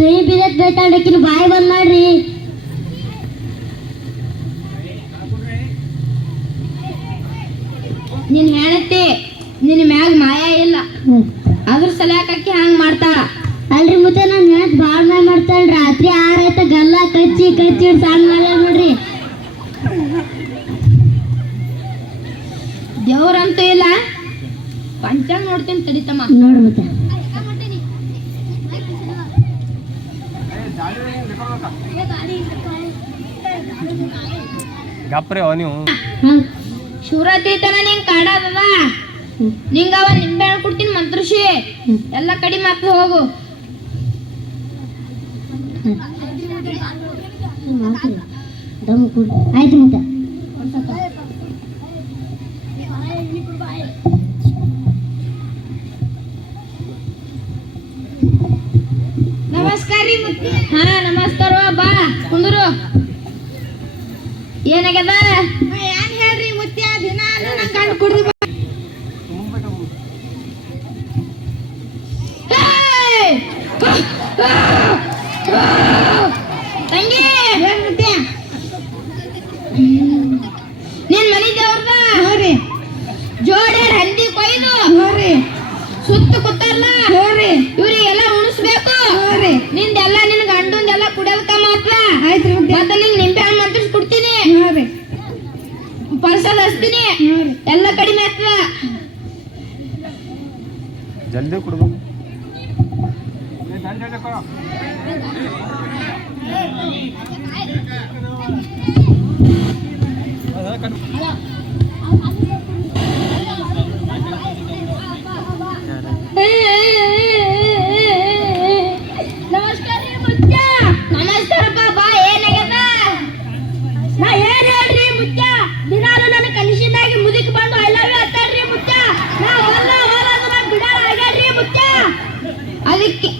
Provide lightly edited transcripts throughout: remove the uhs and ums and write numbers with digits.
ಕೈ ಬಿದ್ದತ್ ಬೇತಾಡಕಿನ ಬಾಯಿ ಬಂದ್ ಮಾಡ್ರಿ. ನೀನ್ ಹೇಳತ್ತಿ ನಿನ್ ಮ್ಯಾಗ ಮಾಯ ಇಲ್ಲ, ಅದ್ರ ಸಲಕಿ ಹಂಗ ಮಾಡ್ತಾಳ. ಅಲ್ರಿ ಮತ್ತೆ ನಾನು ಹೇಳತ್ ಬಾಳ್ ಮಾಯ ಮಾಡ್ತಾಳ್ರಿ. ರಾತ್ರಿ 6 ಆಯ್ತ ಗಲ್ಲ ಕಚ್ಚಿ ಕಚ್ಚಿ ಸಾಂಗ್ ಮಾಡ್ಯಾಳ ನೋಡ್ರಿ. ದೇವ್ರಂತೂ ಇಲ್ಲ, ಪಂಚಾಂಗ ನೋಡ್ತೀನಿ ತಡಿತಮ್ಮ. ನೋಡ್ರಿ ಮತ್ತೆ ನೀವು ಶಿವರಾತ್ರಿ ತನ ನಿಂಗ್ ಕಾಡದ, ನಿಂಗ ಅವ ನಿಂಬೆ ಹಣ್ಣು ಕೊಡ್ತೀನಿ ಮಂತ್ರಿಸಿ, ಎಲ್ಲ ಕಡಿಮೆ ಆಗ್ತದೆ. ಹೋಗು. ಆಯ್ತು ಮತ್ತೆ ನಮಸ್ಕಾರ ರೀ ಮುತ್ತಿ. ಹಾ ನಮಸ್ಕಾರ, ಬಾ ಕುಂದ್ರು. ಏನಾಗ್ಯದ? ಏನ್ ಹೇಳ್ರಿ ಮುತ್ತಿ, ದಿನ ನಂಗೆ ಕಂಡು ಕುಡ್ದು ತಂಗಿ ನಿನ್ ಮನಿ ದೇವ್ರದ ನೋಡ್ರಿ, ಜೋಡಿ ಹಂದಿ ಕೊಯ್ದು ನೋಡ್ರಿ ಸುತ್ತ ಕೂತಾರಲ್ಲ ನೋಡ್ರಿ, ಇವ್ರಿಗೆಲ್ಲ ಉಣಿಸ್ಬೇಕು ನೋಡ್ರಿ. ನಿಂದೆಲ್ಲ ನಿನ್ ಗಂಡಂದೆಲ್ಲ ಕುಡಿಯೋದಕ್ಕ ಮಾತ್ರ ಆಯ್ತು. ಮತ್ತೆ ನಿಂಗೆ ನಿಂಬೆ ಹಣ್ಣು ಮಂತ್ರಿಸಿ ಕೊಡ್ತೀನಿ ನೋಡ್ರಿ, ಪರ್ಸಲ್ ಹಚ್ತೀನಿ, ಎಲ್ಲ ಕಡಿಮೆ ಆಗ್ತದ. ಜಲ್ದಿ ಕೊಡ್ಬೇಕು. ನಮಸ್ಕಾರ ರೀ ಮುತ್ಯ. ನಮಸ್ಕಾರಪ್ಪ, ಬಾ. ಏನಾಗ್ಯದ? ನಾ ಏನ್ ಹೇಳ್ರಿ ಮುತ್ಯ, ದಿನಾಲು ನನ್ನ ಕನಸಿನಾಗಿ ಮುದುಕಿ ಬಂದು ಐ ಲವ್ ಯು ಅಂತಾಳ್ರಿ ಮುತ್ಯ. ನಾ ಹೊಲ ಬಿಡಾರ ಆಗ್ಯಾಡ್ರಿ ಮುತ್ಯ. ಅದಕ್ಕೆ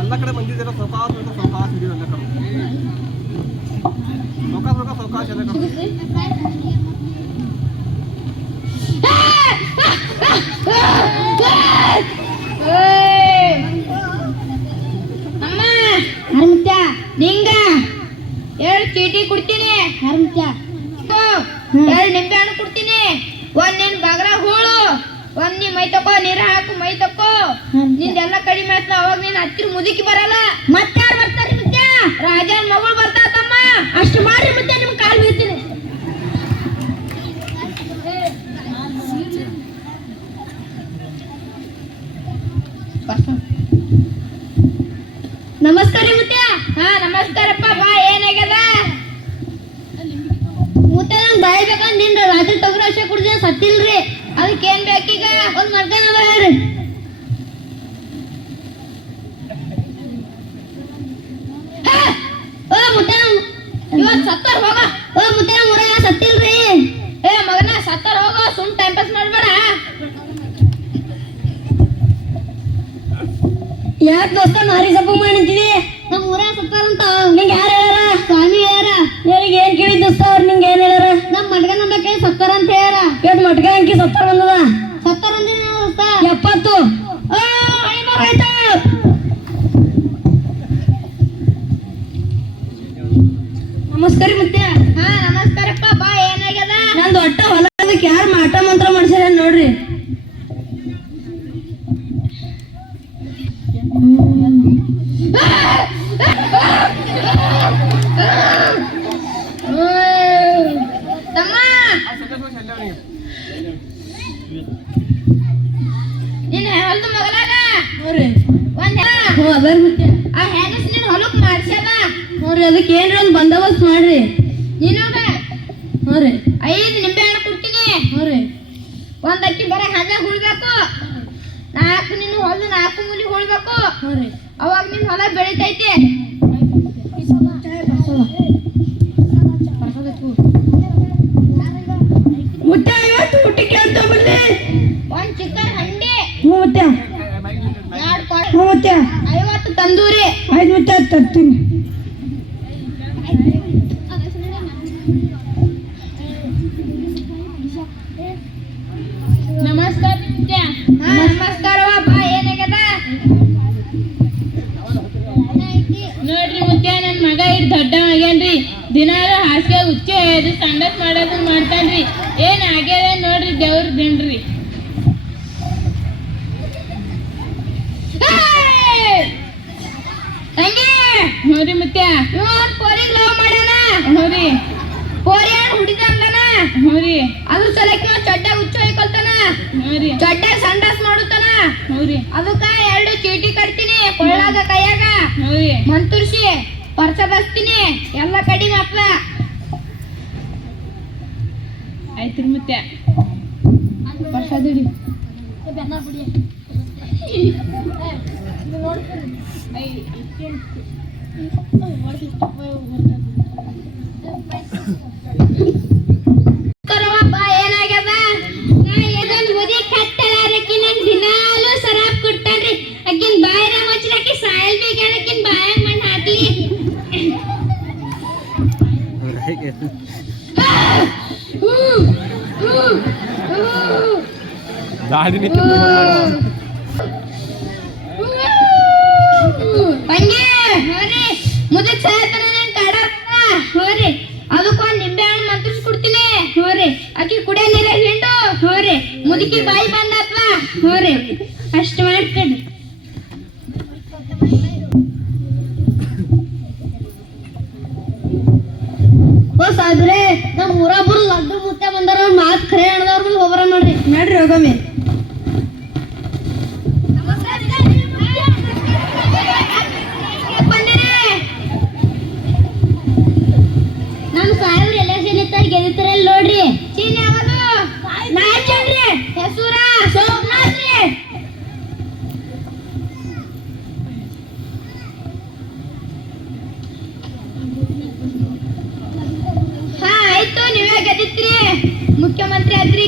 ಎಲ್ಲ ಕಡೆ ಬಂದಿದ್ದೀರ ಸೌಕಾಶ ಹಿಡಿಯೋ ಎಲ್ಲ ಕಡೆ ಸೌಕಾಶ ಎಲ್ಲ ಕಡೆ. ಅಮ್ಮ ಹರ್ಮತ್ಯ, ನಿಂಗ 2 ಚೀಟಿ ಕೊಡ್ತೀನಿ. ಹರ್ಮತ್ಯ 2 ನಿಂಬೆ ಹಣ್ಣು ಕೊಡ್ತೀನಿ. 1 ನಿನ್ ಬಗರ ಹೂಳು, 1 ನೀ ಮೈ ತಕೋ, ನೀರ ಹಾಕು ಮೈ ತಕೋ. ನಿಂದೆಲ್ಲ ಕಡಿಮೆ ಆಯ್ತು. ಅವಾಗ ನೀನ್ ಹತ್ತಿರ ಮುದುಕಿ ಬರಲ್ಲ. ಮತ್ತಾರು ಬರ್ತಾರಿ ಮುತ್ಯ? ರಾಜನ್ ಮಗಳು ಬರ್ತಾತಮ್ಮ. ಅಷ್ಟು ಮಾಡ್ರಿ ಮುತ್ಯ, ನಿಮ್ ಕಾಲ್ ಬೀಳ್ತೀನಿ. ನಮಸ್ಕಾರ ರೀ ಮುತ್ಯ. ಹಾ ನಮಸ್ಕಾರಪ್ಪ, ಬಾ. ಏನಾಗ್ಯದ? ಮುತ್ಯ ನಂಗೆ ಬಾಯಿ ಬೇಕಂದ್ ನಿನ್ ರಾತ್ರಿ ತೊಗರಿ ಅಷ್ಟೇ ಕುಡ್ದ ಸತ್ತಿಲ್ರಿ. ಅದಕ್ಕೇನ್ ಬೇಕೀಗ? ಒಂದ್ ಮರ್ಕನ ಹೇಳ್ರಿ. ಓ ಮುತ್ಯ ಇವತ್ ಸತ್ತಾರ ಹೋಗ. ಓ ಮುತ್ಯ ಊರಾಗ ಸತ್ತಿಲ್ರಿ. ಏ ಮಗನ, ಸತ್ತಾರ ಹೋಗ, ಸುಮ್ ಟೈಮ್ ಪಾಸ್ ಮಾಡ್ಬೇಡ. ಯಾಕೆ ದೋಸ್ತ ಮಾರಿ ಸಪ್ಪು ಮಾಡಿದ್ವಿ? ನಮ್ಮ ಊರಾಗ ಸತ್ತಾರಂತ ನಿಂಗೆ ಯಾರು ಹೇಳ್ಯಾರ? ಸ್ವಾಮಿ ಹೇಳ್ಯಾರ. ನಿನಗೆ ಏನ್ ಕೇಳಿದ್ ದೋಸ್ತ? ಅವ್ರು ನಿಂಗೆ ಏನ್ ಹೇಳ್ಯಾರ? ನಮ್ಮ ಮಟ್ಗ ನಮ್ಮ ಕೈ ಸತ್ತಾರ ಅಂತ ಹೇಳ್ಯಾರ. ಇವತ್ತು ಮಟ್ಗ ಅಂಕಿ ಸತ್ತಾರ ಬಂದದ. ಸತ್ತಾರ ಅಂದ್ರೆ ದೋಸ್ತ 70. ಆಯ್ತು. ನಮಸ್ಕಾರ ಮುತ್ಯ. ಹಾ ನಮಸ್ಕಾರಪ್ಪ, ಬಾ. ಏನಾಗ್ಯದ? ನಂದು ಒಟ್ಟ ಹೊಲದಕ್ಕೆ ಯಾರು ಮಾಟ ಮಂತ್ರ ಮಾಡ್ಸ್ಯಾರ ನೋಡ್ರಿ. ತಮ್ಮ, ನಿನ್ನ ಹೊಲದ ಮಗಲಾಗ ನೋಡ್ರಿ ಒಂದ್ ಅದರ ಮುತ್ಯ. ಆ ಹೆಣಸ್ ನಿನ್ ಹೊಲಕ್ ಮಾಡ್ಸ್ಯಾದ ನೋಡ್ರಿ, ಅದಕ್ಕೆ ಏನ್ರಿ ಒಂದು ಬಂದೋಬಸ್ತ್ ಮಾಡ್ರಿ. ನೀನೋಗ ನೋಡ್ರಿ 5 ನಿಂಬೆ ಹಣ್ಣು ಕೊಡ್ತೀನಿ. ನೋಡ್ರಿ 1 ಅಕ್ಕಿ ಬರೀ ಹಂಗ ಉಳ್ಬೇಕು. 4 ನಿನ್ನ ಹೊಲದ 4 ಮೂಲಿ ಉಳ್ಬೇಕು. ನೋಡ್ರಿ ಅವಾಗ ನಿನ್ ಹೊಲ ಬೆಳಿತೈತಿ. ಮುತ್ಯ ಇವತ್ತು ಊಟಕ್ಕೆ ಅಂತ ಬನ್ನಿ. 1 ಚಿಕನ್ ಹಂಡಿ, ಹ್ಞೂ ಮುತ್ಯ. 2 ಮುತ್ಯ 50 ತಂದೂರಿ. ಆಯ್ತು ಮುತ್ಯ, ತರ್ತೀನಿ. ನೋಡ್ರಿ ಮುತ್ಯ ನನ್ನ ಮಗ ಇಟ್ ದೊಡ್ಡ ಆಗ್ಯಾನ್ರಿ ದಿನಾಲು ಹಾಸಿಗೆ ಹುಚ್ಚೆ ಅದು ಸಂಡಸ್ ಮಾಡೋದು ಮಾಡ್ತಾನ್ರಿ ಏನ್ ಆಗ್ಯಾದ ನೋಡ್ರಿ ದೇವ್ರ ದಿನ್ರಿ ನೋಡ್ರಿ ಮುತ್ಯ ಪೋರಿಗೆ ಲವ್ ಮಾಡ್ಯಾನ ನೋಡ್ರಿ ಪೋರಿ ಹುಡಿದಂಗನ ನೋಡ್ರಿ ಅದ್ರ ಸಲಕ್ಕೆ ನಾವು ಚಡ್ಡ ಹುಚ್ಚ ಹೊಯ್ಕೊಳ್ತಾನ ನೋಡ್ರಿ ಚಡ್ಡ ಸಂಡಾಸ್ ಮಾಡುತ್ತಾನ ನೋಡ್ರಿ ಅದಕ್ಕ 2 ಚೀಟಿ ಕಟ್ತೀನಿ ಕೊಳ್ಳಾಗ ಕೈಯಾಗ ನೋಡ್ರಿ ಮಂತುರ್ಸಿ ಪರ್ಸ ಬಸ್ತೀನಿ ಎಲ್ಲ ಕಡಿಮೆ ಅಪ್ಪ ಆಯ್ತ್ರಿ ಮುತ್ಯ ಪರ್ಸ ದುಡಿ ಏನಾಗ್ಯದ ಮುದಿ ಕಟ್ಟಲಾರಕಿ ನಂಗೆ ದಿನಾಲು ಸರಾಬ್ ಕೊಡ್ತಾನ್ರಿ ಅಕ್ಕಿನ ಬಾಯಿನ ಮುಚ್ಚಲಾಕಿ ಸಾಯಲ್ ಬೇಕಾಕಿನ ಬಾಯಾಗ ಮಣ್ಣು ಹಾಕ್ಲಿ ದಾಡಿನಿ ತಂಗಿ ಹೋರಿ ಮುದಕ್ ಸಾಯ್ತಾನ ನಂಗೆ ಕಾಡತ್ತ ಹೋರಿ ಅದಕ್ಕೊಂದು ನಿಂಬೆ ಹಣ್ಣು ಮಂತ್ರಿಸ್ಕೊಡ್ತೀನಿ ಹೋರಿ ಆಕಿ ಕುಡಿಯೋ ನೀರ ಹಿಂಡು ಹೋರಿ ಮುದುಕಿ ಬಾಯಿ ಬಂದತ್ವ ಹೋರಿ ಅಷ್ಟು ಮಾಡ್ಕೊಂಡು ಓ ಸಾಬ್ರೆ ನಮ್ಮ ಊರಾಬರು ಲಡ್ಡು ಮುತ್ತೆ ಬಂದಾರ ಮಾತು ಖರೆ ಹಣದವ್ರ ಮೇಲೆ ಹೋಗ್ಬರ ನೋಡ್ರಿ ನಡ್ರಿ ಹೋಗಮ್ಮಿ ನಮ್ಮ ಸಾಹೇಬ್ರು ಎಲೆಕ್ಷನ್ ಇತ್ತಾರ ಗೆದ್ದಿತ್ತಾರಲ್ಲ ನೋಡ್ರಿ ಚೀನಿ ಯಾವುದು ನಾಚನ್ರಿ ಹೆಸೂರ ಸೋಮನಾಥ್ ರೀ ಹಾ ಆಯ್ತು ನೀವೇ ಗೆದ್ದಿತ್ರಿ ಮುಖ್ಯಮಂತ್ರಿ ಆದ್ರಿ